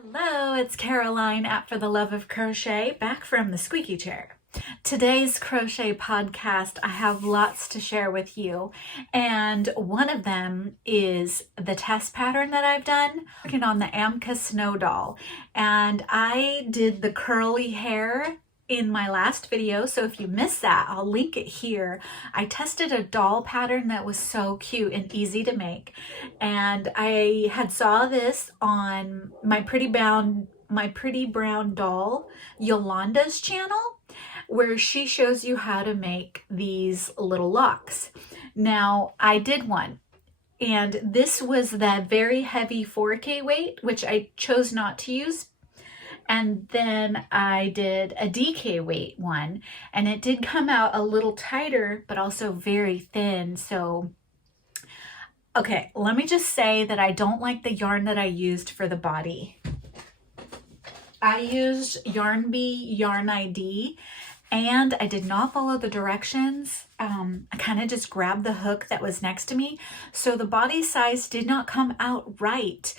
Hello, it's Caroline at For the Love of Crochet, back from the squeaky chair. Today's crochet podcast, I have lots to share with you, and one of them is the test pattern that I've done, working on the Amka snow doll, and I did the curly hair in my last video, so if you missed that, I'll link it here. I tested a doll pattern that was so cute and easy to make, and I had saw this on my pretty brown doll Yolanda's channel, where she shows you how to make these little locks. Now I did one, and this was that very heavy 4K weight, which I chose not to use. And then I did a DK weight one, and it did come out a little tighter, but also very thin. So, okay, let me just say that I don't like the yarn that I used for the body. I used Yarn Bee Yarn ID, and I did not follow the directions. I kind of just grabbed the hook that was next to me. So the body size did not come out right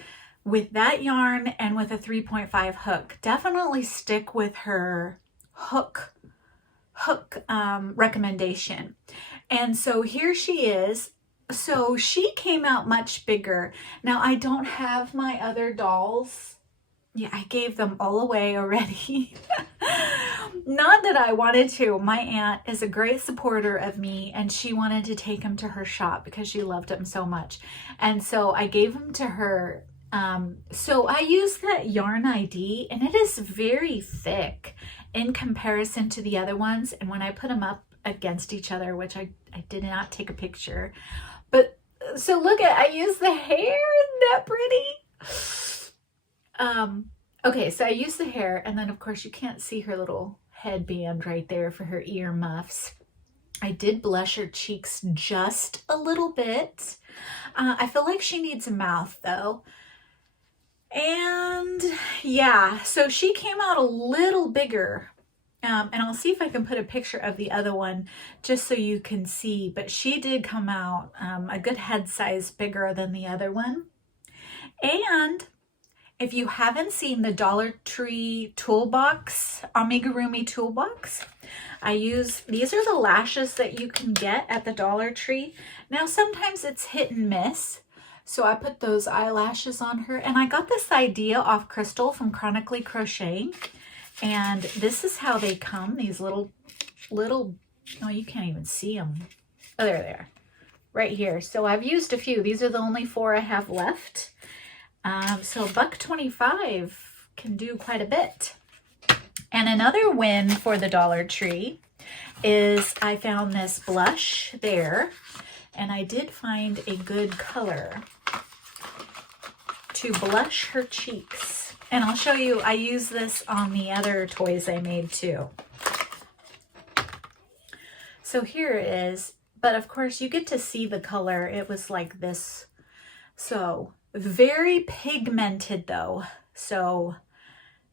with that yarn and with a 3.5 hook. Definitely stick with her hook recommendation. And so here she is. So she came out much bigger. Now I don't have my other dolls. Yeah, I gave them all away already. Not that I wanted to. My aunt is a great supporter of me, and she wanted to take them to her shop because she loved them so much. And so I gave them to her. So I used that Yarn ID, and it is very thick in comparison to the other ones. And when I put them up against each other, which I did not take a picture, but so look at, I used the hair. Isn't that pretty? Okay, so I used the hair, and then of course you can't see her little headband right there for her ear muffs. I did blush her cheeks just a little bit. I feel like she needs a mouth though. And yeah, so she came out a little bigger. And I'll see if I can put a picture of the other one just so you can see, but she did come out a good head size bigger than the other one. And if you haven't seen the Dollar Tree toolbox, amigurumi toolbox, these are the lashes that you can get at the Dollar Tree. Now, sometimes it's hit and miss. So I put those eyelashes on her, and I got this idea off Crystal from Chronically Crocheting. And this is how they come, these little, oh, you can't even see them. Oh, there they are, right here. So I've used a few. These are the only 4 I have left. So $1.25 can do quite a bit. And another win for the Dollar Tree is I found this blush there, and I did find a good color to blush her cheeks. And I'll show you, I use this on the other toys I made too. So here it is, but of course you get to see the color. It was like this. So very pigmented though, so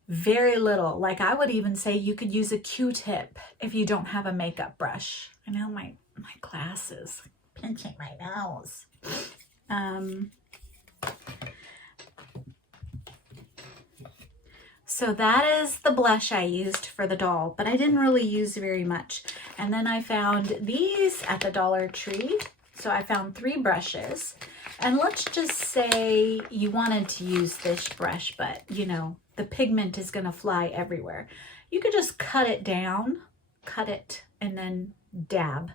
very little. Like I would even say you could use a Q-tip if you don't have a makeup brush. I know my glasses pinching my nose. So that is the blush I used for the doll, but I didn't really use very much. And then I found these at the Dollar Tree. So I found 3 brushes, and let's just say you wanted to use this brush, but you know, the pigment is gonna fly everywhere. You could just cut it down, cut it, and then dab.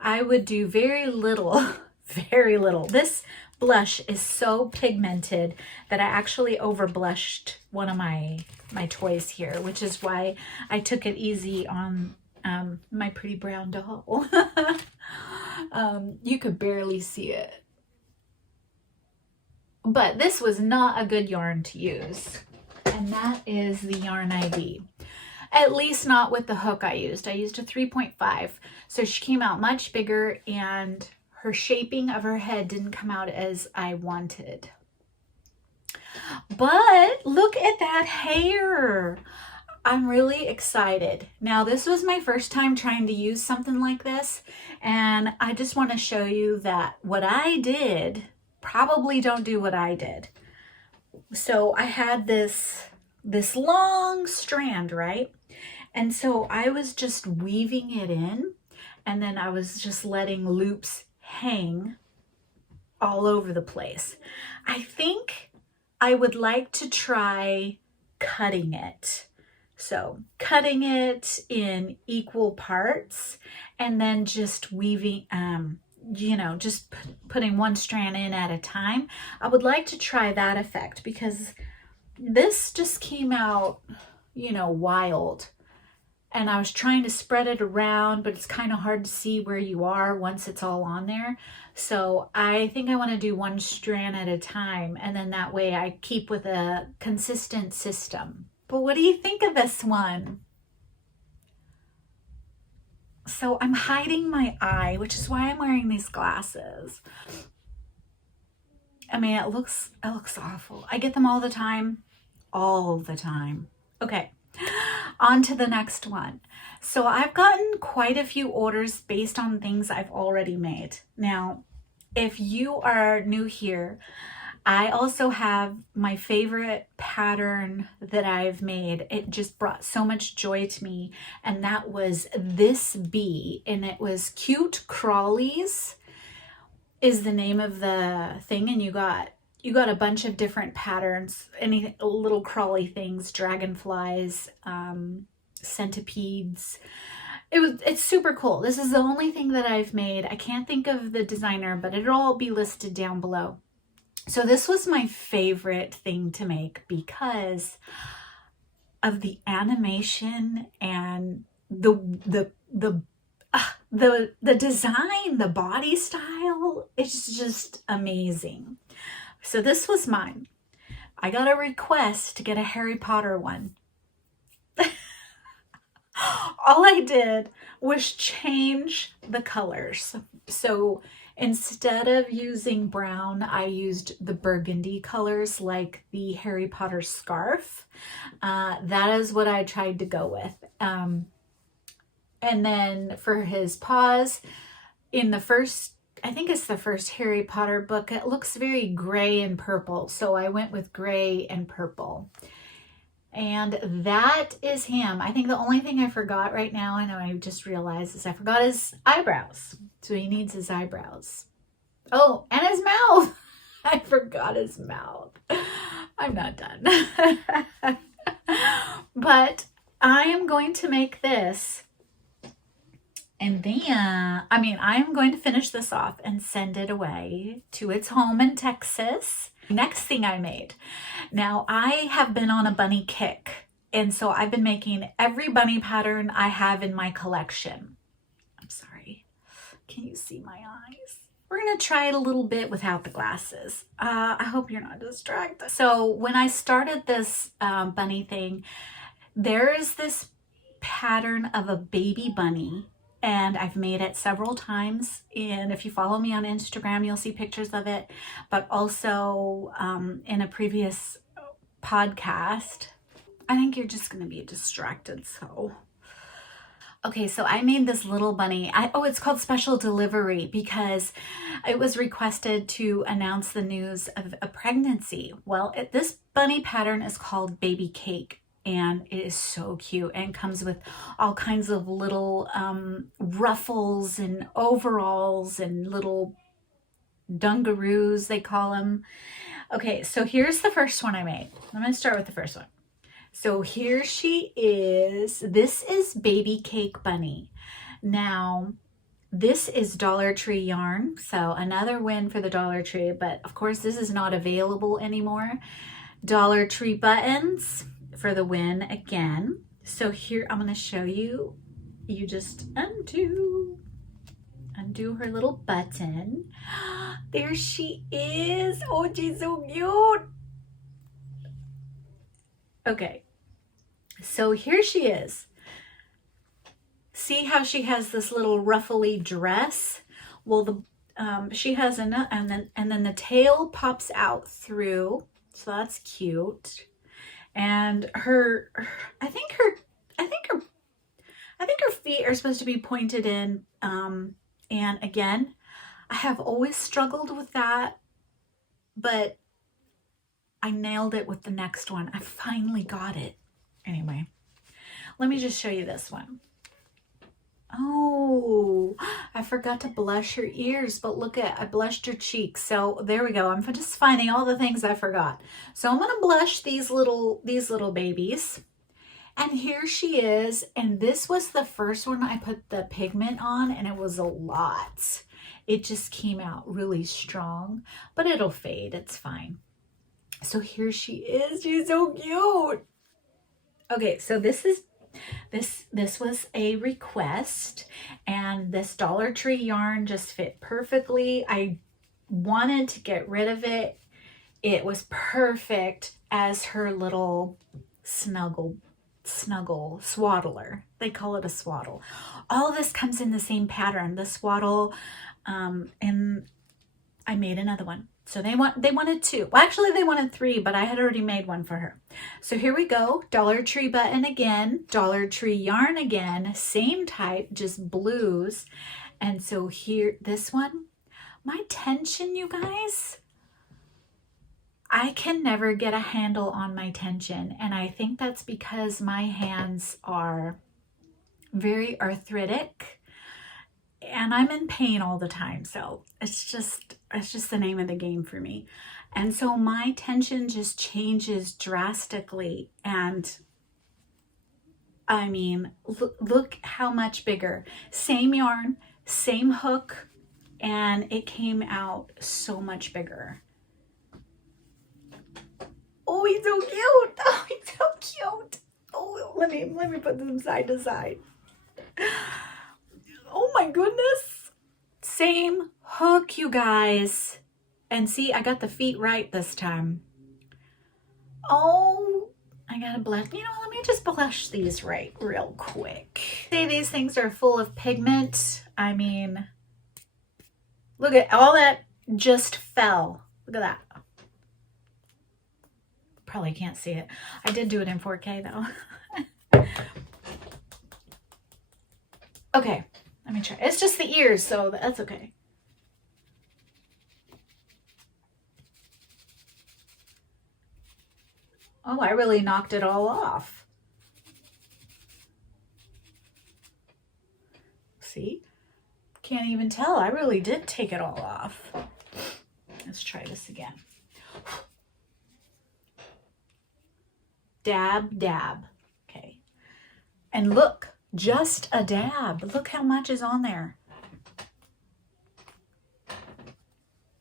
I would do very little, very little. This blush is so pigmented that I actually over blushed one of my toys here, which is why I took it easy on my pretty brown doll. You could barely see it. But this was not a good yarn to use. And that is the Yarn ID. At least not with the hook I used. I used a 3.5. So she came out much bigger, and her shaping of her head didn't come out as I wanted. But look at that hair. I'm really excited. Now, this was my first time trying to use something like this, and I just want to show you that what I did, probably don't do what I did. So I had this long strand, right? And so I was just weaving it in, and then I was just letting loops hang all over the place. I think I would like to try cutting it. So cutting it in equal parts and then just weaving, just putting one strand in at a time. I would like to try that effect because this just came out, wild. And I was trying to spread it around, but it's kind of hard to see where you are once it's all on there. So I think I want to do one strand at a time, and then that way I keep with a consistent system. But what do you think of this one? So I'm hiding my eye, which is why I'm wearing these glasses. I mean, it looks awful. I get them all the time. All the time. Okay. On to the next one. So I've gotten quite a few orders based on things I've already made. Now, if you are new here, I also have my favorite pattern that I've made. It just brought so much joy to me, and that was this bee, and it was Cute Crawlies is the name of the thing, and you got a bunch of different patterns, any little crawly things, dragonflies, centipedes. It's super cool. This is the only thing that I've made. I can't think of the designer, but it'll all be listed down below. So this was my favorite thing to make because of the animation and the design, the body style. It's just amazing. So this was mine. I got a request to get a Harry Potter one. All I did was change the colors. So instead of using brown, I used the burgundy colors like the Harry Potter scarf. That is what I tried to go with. And then for his paws, in the first, I think it's the first Harry Potter book, it looks very gray and purple. So I went with gray and purple. And that is him. I think the only thing I forgot right now, I know I just realized, is I forgot his eyebrows. So he needs his eyebrows. Oh, and his mouth. I forgot his mouth. I'm not done. But I am going to make this. And then, I am going to finish this off and send it away to its home in Texas. Next thing I made. Now, I have been on a bunny kick. And so I've been making every bunny pattern I have in my collection. I'm sorry. Can you see my eyes? We're going to try it a little bit without the glasses. I hope you're not distracted. So when I started this bunny thing, there is this pattern of a baby bunny. And I've made it several times. And if you follow me on Instagram, you'll see pictures of it. But also in a previous podcast, I think you're just going to be distracted. So, okay, so I made this little bunny. It's called Special Delivery because it was requested to announce the news of a pregnancy. Well, this bunny pattern is called Baby Cake. And it is so cute and comes with all kinds of little ruffles and overalls and little dungaroos, they call them. Okay, so here's the first one I made. I'm going to start with the first one. So here she is. This is Baby Cake Bunny. Now, this is Dollar Tree yarn. So another win for the Dollar Tree. But of course, this is not available anymore. Dollar Tree buttons for the win again. So here I'm going to show you. You just undo her little button. There she is. Oh, she's so cute. Okay, so here she is. See how she has this little ruffly dress? Well, she has and then the tail pops out through. So that's cute. And I think her feet are supposed to be pointed in. And again, I have always struggled with that, but I nailed it with the next one. I finally got it. Anyway, let me just show you this one. Oh, I forgot to blush your ears, but look at, I blushed your cheeks. So there we go. I'm just finding all the things I forgot. So I'm going to blush these little babies. And here she is. And this was the first one I put the pigment on, and it was a lot. It just came out really strong, but it'll fade. It's fine. So here she is. She's so cute. Okay, so this was a request, and this Dollar Tree yarn just fit perfectly. I wanted to get rid of it. It was perfect as her little snuggle swaddler. They call it a swaddle. All of this comes in the same pattern, the swaddle, and I made another one. So they wanted 2. Well, actually they wanted 3, but I had already made one for her. So here we go. Dollar Tree button again, Dollar Tree yarn again, same type, just blues. And so here, this one, my tension, you guys, I can never get a handle on my tension. And I think that's because my hands are very arthritic and I'm in pain all the time. So it's just the name of the game for me. And so my tension just changes drastically. And I mean, look how much bigger. Same yarn, same hook, and it came out so much bigger. Oh, he's so cute. Oh, he's so cute. Oh, let me put them side to side. Oh my goodness. Same hook, you guys. And see, I got the feet right this time. Oh, I gotta blush. You know, let me just blush these right real quick. See, these things are full of pigment. I mean, look at all that just fell. Look at that. Probably can't see it. I did do it in 4K though. Okay, let me try. It's just the ears, so that's okay. Oh, I really knocked it all off. See? Can't even tell. I really did take it all off. Let's try this again. Dab, dab. Okay. And look, just a dab. Look how much is on there.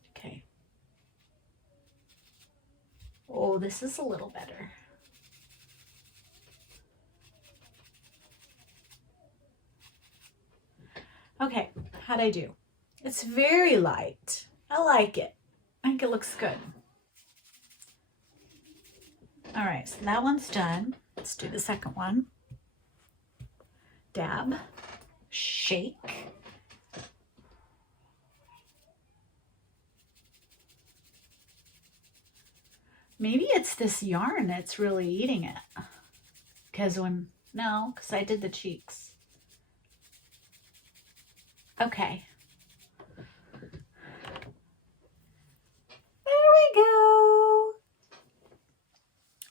Okay. Oh, this is a little better. Okay, how'd I do? It's very light. I like it. I think it looks good. All right, so that one's done. Let's do the second one. Dab, shake. Maybe it's this yarn that's really eating it. Because I did the cheeks. Okay. There we go.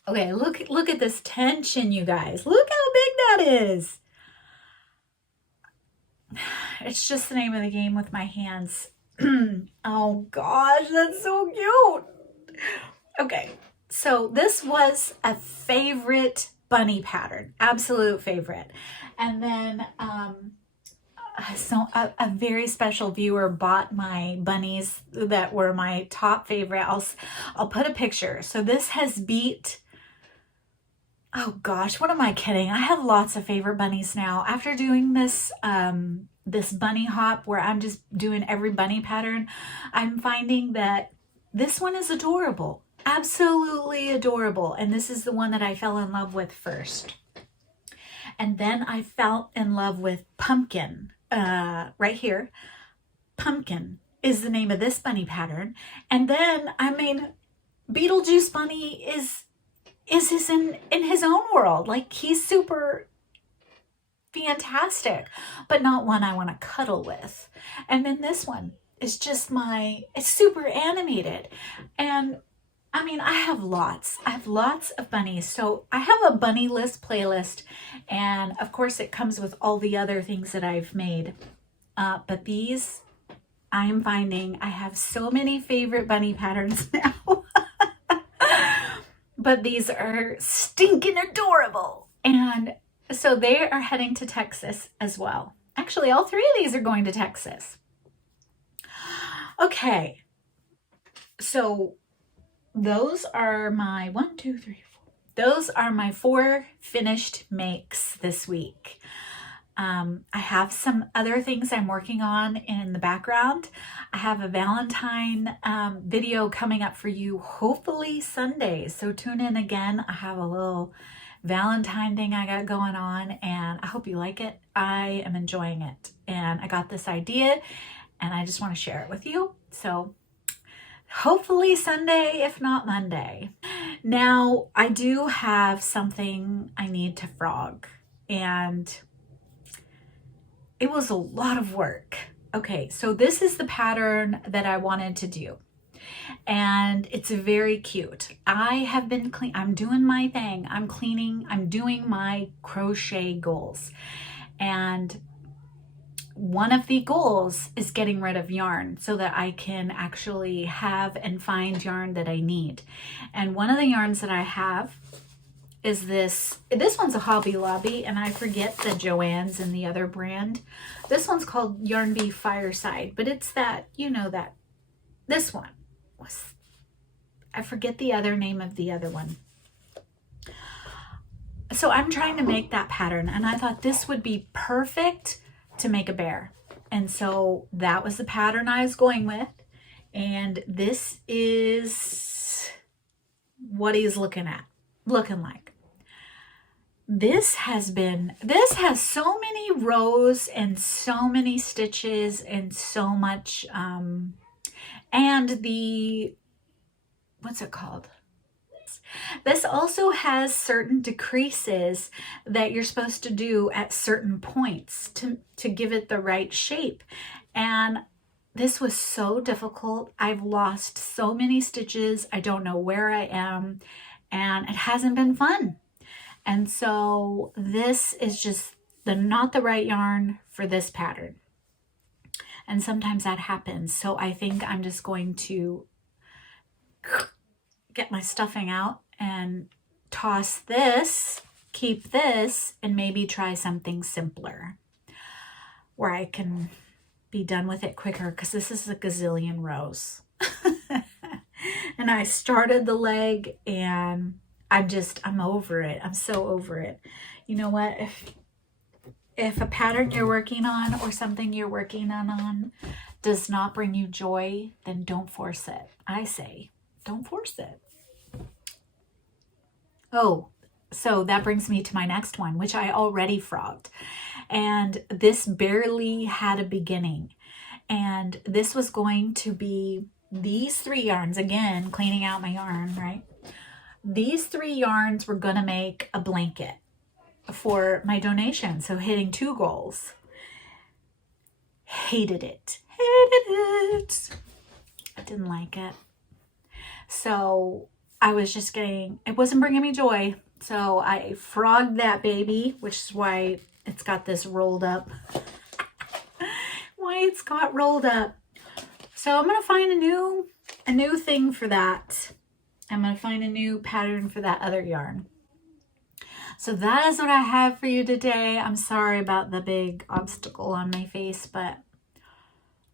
Okay, look at this tension, you guys. Look how big that is. It's just the name of the game with my hands. Oh gosh, that's so cute. Okay, so this was a favorite bunny pattern, absolute favorite. And then so a very special viewer bought my bunnies that were my top favorite. I'll put a picture. So this has beat, oh gosh, what am I kidding? I have lots of favorite bunnies now. After doing this this bunny hop where I'm just doing every bunny pattern, I'm finding that this one is adorable. Absolutely adorable. And this is the one that I fell in love with first. And then I fell in love with Pumpkin, right here. Pumpkin is the name of this bunny pattern. And then, I mean, BeetleJuice Bunny is in his own world. Like, he's super fantastic, but not one I want to cuddle with. And then this one is just it's super animated. And I mean, I have lots of bunnies. So I have a bunny list playlist, and of course it comes with all the other things that I've made. But these, I'm finding I have so many favorite bunny patterns now. But these are stinking adorable. And so they are heading to Texas as well. Actually, all three of these are going to Texas. Okay. So those are my 1, 2, 3, 4. Those are my 4 finished makes this week. I have some other things I'm working on in the background. I have a Valentine video coming up for you, hopefully Sunday. So tune in again. I have a little Valentine thing I got going on, and I hope you like it. I am enjoying it. And I got this idea, and I just want to share it with you. So hopefully Sunday, if not Monday. Now, I do have something I need to frog, and it was a lot of work. Okay, so this is the pattern that I wanted to do, and it's very cute. I have been I'm doing my thing. I'm cleaning, I'm doing my crochet goals. And one of the goals is getting rid of yarn so that I can actually have and find yarn that I need. And one of the yarns that I have is this one's a Hobby Lobby, and I forget the Joann's and the other brand. This one's called Yarn Bee Fireside, but it's that, you know, that this one was, I forget the other name of the other one. So I'm trying to make that pattern, and I thought this would be perfect to make a bear. And so that was the pattern I was going with. And this is what he's looking like. This has so many rows and so many stitches and so much, and the, what's it called? This also has certain decreases that you're supposed to do at certain points to give it the right shape. And this was so difficult. I've lost so many stitches. I don't know where I am, and it hasn't been fun. And so this is just not the right yarn for this pattern. And sometimes that happens. So I think I'm just going to get my stuffing out and toss this, keep this, and maybe try something simpler where I can be done with it quicker, because this is a gazillion rows. And I started the leg, and I'm over it. I'm so over it. You know what? If a pattern you're working on or something you're working on does not bring you joy, then don't force it. I say, don't force it. Oh, so that brings me to my next one, which I already frogged. And this barely had a beginning. And this was going to be these 3 yarns, again, cleaning out my yarn, right? These 3 yarns were going to make a blanket for my donation. So hitting 2 goals. Hated it. I didn't like it. So I was just it wasn't bringing me joy. So I frogged that baby, which is why it's got this rolled up. Why it's got rolled up. So I'm going to find a new thing for that. I'm going to find a new pattern for that other yarn. So that is what I have for you today. I'm sorry about the big obstacle on my face, but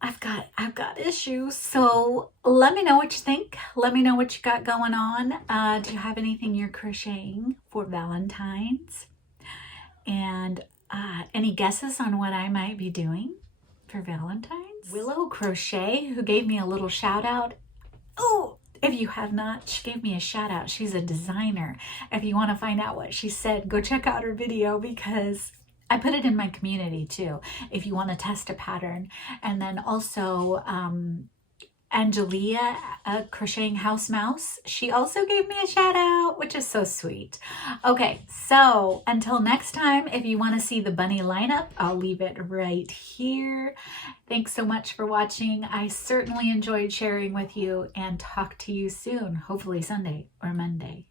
I've got issues. So let me know what you think. Let me know what you got going on. Do you have anything you're crocheting for Valentine's? And any guesses on what I might be doing for Valentine's? Willow Crochet, who gave me a little shout out. Oh, if you have not, she gave me a shout out. She's a designer. If you want to find out what she said, go check out her video, because I put it in my community too, if you want to test a pattern. And then also Angelia, a Crocheting House Mouse, she also gave me a shout out, which is so sweet. Okay, so until next time, if you want to see the bunny lineup, I'll leave it right here. Thanks so much for watching. I certainly enjoyed sharing with you, and talk to you soon, hopefully Sunday or Monday.